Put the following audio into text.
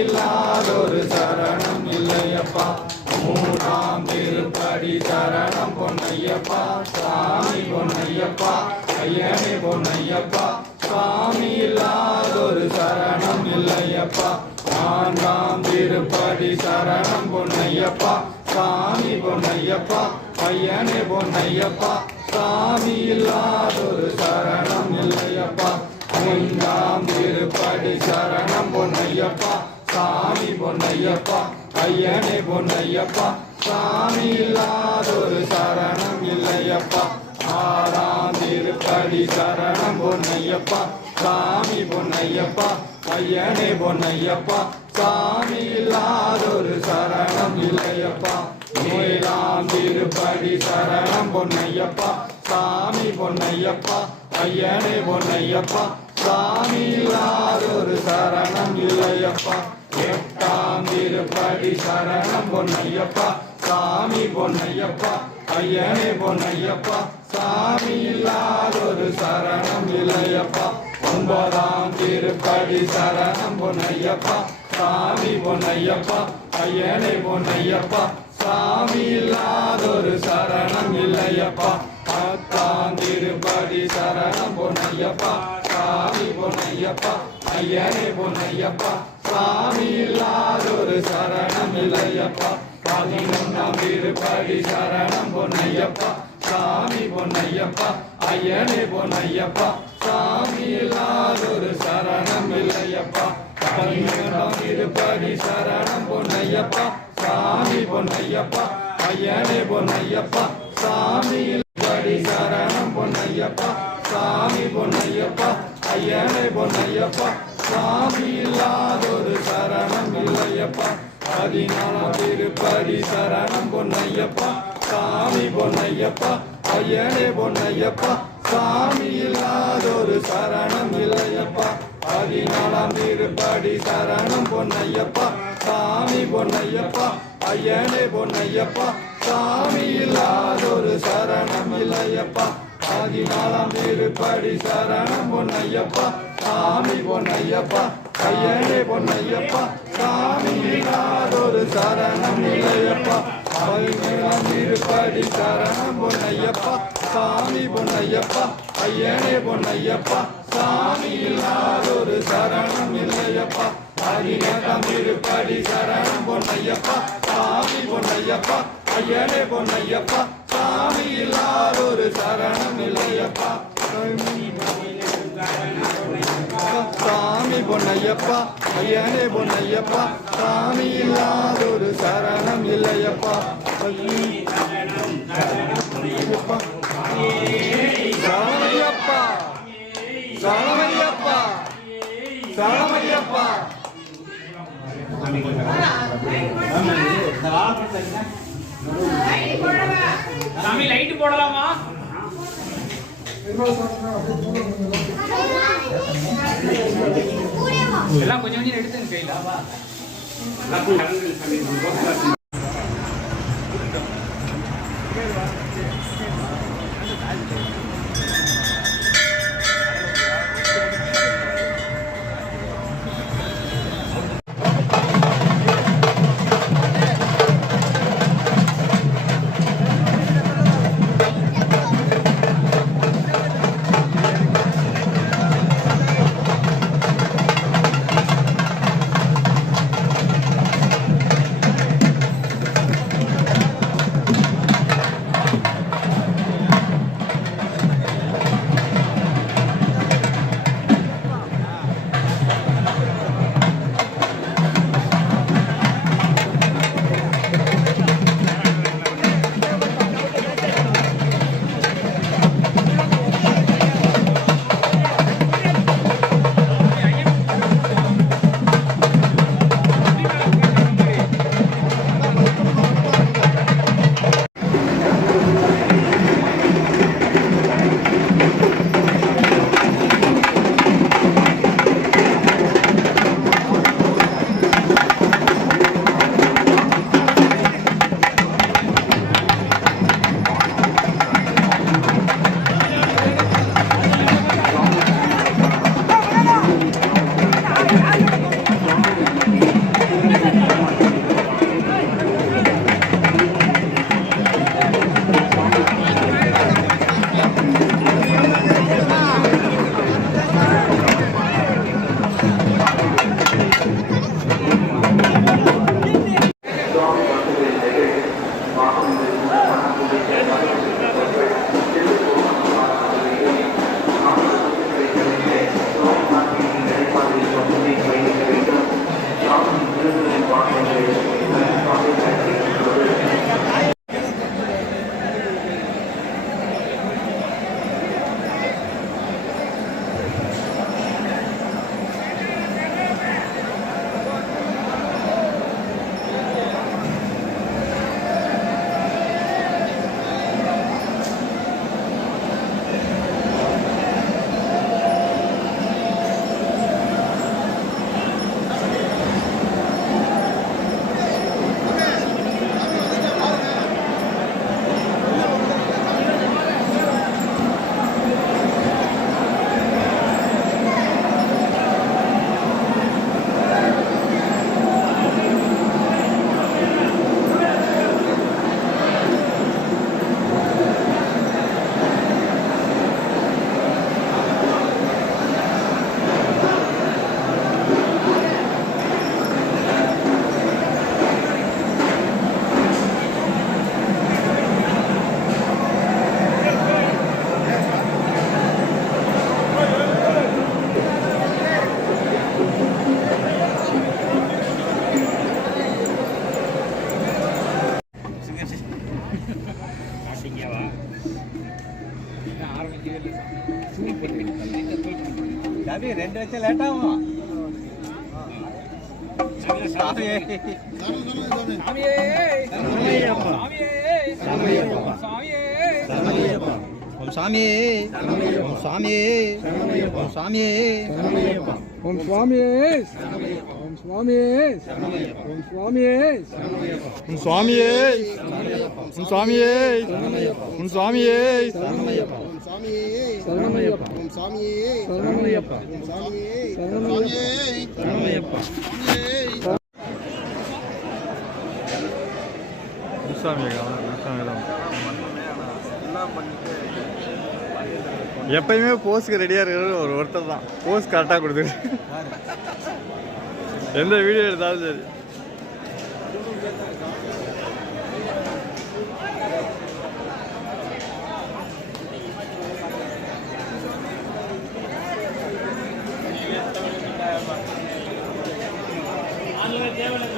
இல்லாதொரு சரணம் இல்லையப்பா. மூணாம் திருப்படி சரணம் பொன்னையப்பா. சாமி பொன்னையப்பா ஐயனே பொன்னையப்பா. சாமி இல்லாதொரு சரணம் இல்லையப்பா. நான்காம் திருப்படி சரணம் பொன்னையப்பா. சாமி பொன்னையப்பா ஐயனே பொன்னையப்பா. சாமி இல்லாதொரு சரணம் இல்லையப்பா. ஐந்தாம் திருப்படி சரணம் பொன்னையப்பா. சாமி பொன்னையப்பா ஐயனே பொன்னையப்பா. சாமி இல்லாதொரு சரணம் இல்லையப்பா. ஆறாம் திருப்படி சரணம் பொன்னையப்பா. சாமி பொன்னையப்பா ஐயனே பொன்னையப்பா. சாமி இல்லாதொரு சரணம் இல்லையப்பா. ஏழாம் திருப்படி சரணம் பொன்னையப்பா. சாமி பொன்னையப்பா ஐயனே பொன்னையப்பா. சாமி இல்லாதொரு சரணம் இல்லையப்பா. எட்டாம் திருப்படி சரணம் பொன்னையப்பா. சாமி பொன்னையப்பா ஐயனே பொன்னையப்பா. சாமி இல்லாதொரு சரணம் இல்லையப்பா. ஒன்பதாம் திருப்படி சரணம் பொன்னையப்பா. சாமி பொன்னையப்பா ஐயனே பொன்னையப்பா. சாமி இல்லாதொரு சரணம் இல்லையப்பா. பத்தாம் திருப்படி சரணம் பொன்னையப்பா. சாமி பொன்னையப்பா ஐயனே பொன்னையப்பா. சாமி இல்லாதொரு சரணம் இல்லையப்பா. பதினொன்றாம் திருப்படி சரணம் பொன்னையப்பா. சாமி பொன்னையப்பா ஐயனே பொன்னையப்பா. சாமி இல்லாதொரு சரணம் இல்லையப்பா. பதினொன்றாம் திருப்படி சரணம் பொன்னையப்பா. சாமி பொன்னையப்பா ஐயனே பொன்னையப்பா. சாமி படி சரணம் பொன்னையப்பா. சாமி பொன்னையப்பா ஐயனே பொன்னையப்பா. சாமி இல்லாதொரு சரணம் இல்லையப்பா. பதினாலாம் திருப்படி சரணம் பொன்னையப்பா. சாமி பொன்னையப்பா ஐயனே பொன்னையப்பா. சாமி இல்லாதொரு சரணம் இல்லையப்பா. பதினாலாம் திருப்படி சரணம் பொன்னையப்பா. சாமி பொன்னையப்பா ஐயனே பொன்னையப்பா. சாமி இல்லாதொரு சரணம் இல்லையப்பா. பதினாலாம் திருப்படி சரணம் பொன்னையப்பா. சாமி பொன்னையப்பா ஐயனே பொன்னையப்பா. சாமி இல்லாதொரு சரணம் இல்லையப்பா. பதினேழாம் திருப்படி சரணம் பொன்னையப்பா. சாமி பொன்னையப்பா ஐயனே பொன்னையப்பா. சாமி இல்லாதொரு சரணம் இல்லையப்பா. பதினெட்டாம் திருப்படி சரணம் பொன்னையப்பா. சாமி பொன்னையப்பா ஐயனே பொன்னையப்பா. சாமி இல்லாதொரு சரணம் இல்லையப்பா. சாமி பொன்னையப்பா ஐயனே பொன்னையப்பா. சாமி இல்லாதொரு சரணம் இல்லையப்பா. சரணமையப்பா சரணமையப்பா சரணமையப்பா. சாமி லைட் போடலாமா? எல்லாம் கொஞ்சம் கொஞ்சம் எடுத்து கையில 2 லட்சம் லேட் ஆகும். சாமியே சாமியே சரணமையப்பா. சரணமையப்பா. சரணமையப்பா. ஓம் சாமியே ஓம் சாமியே ஓம் சாமியே ஓம் சுவாமியே ஓம் சுவாமியே ஓம் சுவாமியே உன் சுவாமியே உன் சுவாமியே உன் சுவாமியே சரணமையப்பா சரணமையப்பா சரணமையப்பா சரணமையப்பா. எப்பயுமே போஸ்க்கு ரெடியாக இருக்கிற ஒருத்தர் தான். போஸ் கரெக்டாக கொடுத்துரு. எந்த வீடியோ எடுத்தாலும் சரி. தேவையில்லை